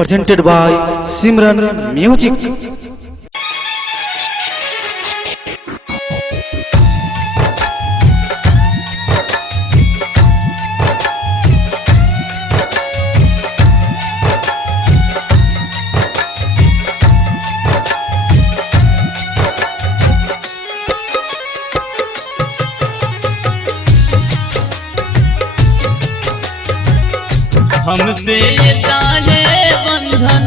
presented by Simran Music. हमसे ये सारे बंधन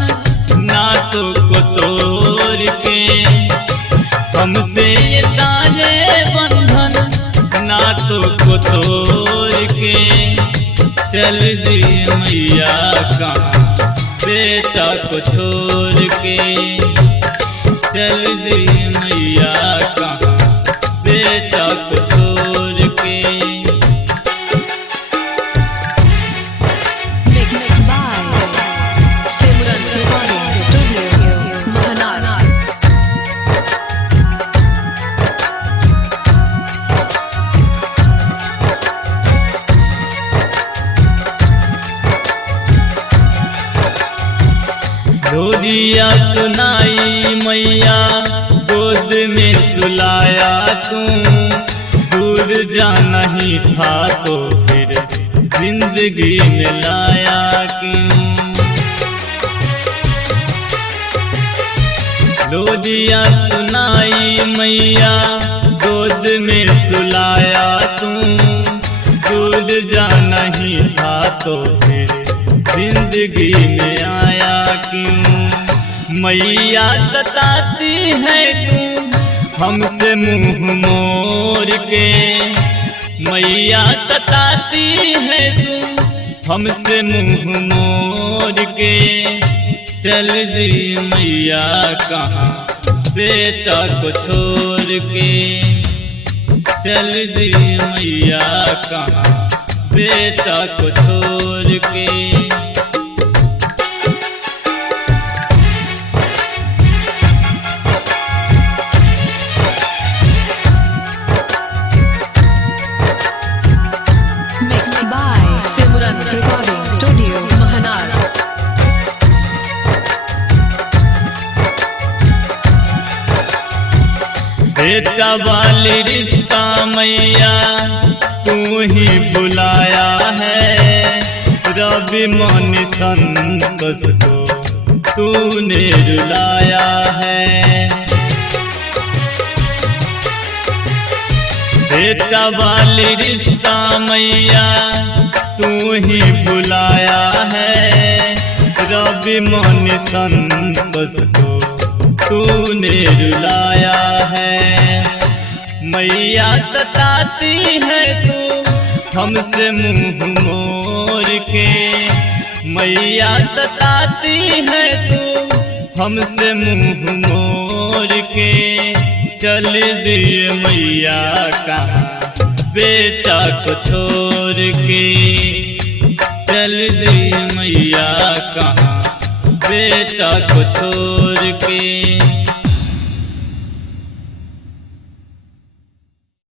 नातों को तोड़ के, हमसे ये सारे बंधन नातों को तोड़ के चल दी मैया कहाँ बेटा को छोड़ के, चल दी मैया कहाँ बेटा को छोड़ के। रोदिया सुनाई मैया गोद में सुलाया तू, दूर जाना ही था तो फिर जिंदगी में लाया क्यों। रोदिया सुनाई मैया गोद में सुलाया तू, दूर जाना ही था तो फिर जिंदगी में आया क्यों। मैया सताती है तू हमसे मुंह मोड़ के, मैया सताती है तू हमसे मुंह मोड़ के चल दी मैया कहाँ बेटा को छोड़ के, चल दी मैया कहाँ बेटा को छोड़ के। बेटा वाली रिश्ता मैया तू ही बुलाया है, रवि मन संतोष को तूने रुलाया है। बेटा वाली रिश्ता मैया तू ही बुलाया है, रवि मन संतोष को तूने रुलाया है। मैया सताती है तू हमसे मुंह मोड़ के, मैया सताती है तू हमसे मुंह मोड़ के चल दिए मैया कहाँ बेटा को छोड़ के, चल दिए मैया कहाँ बेटा को छोड़ के।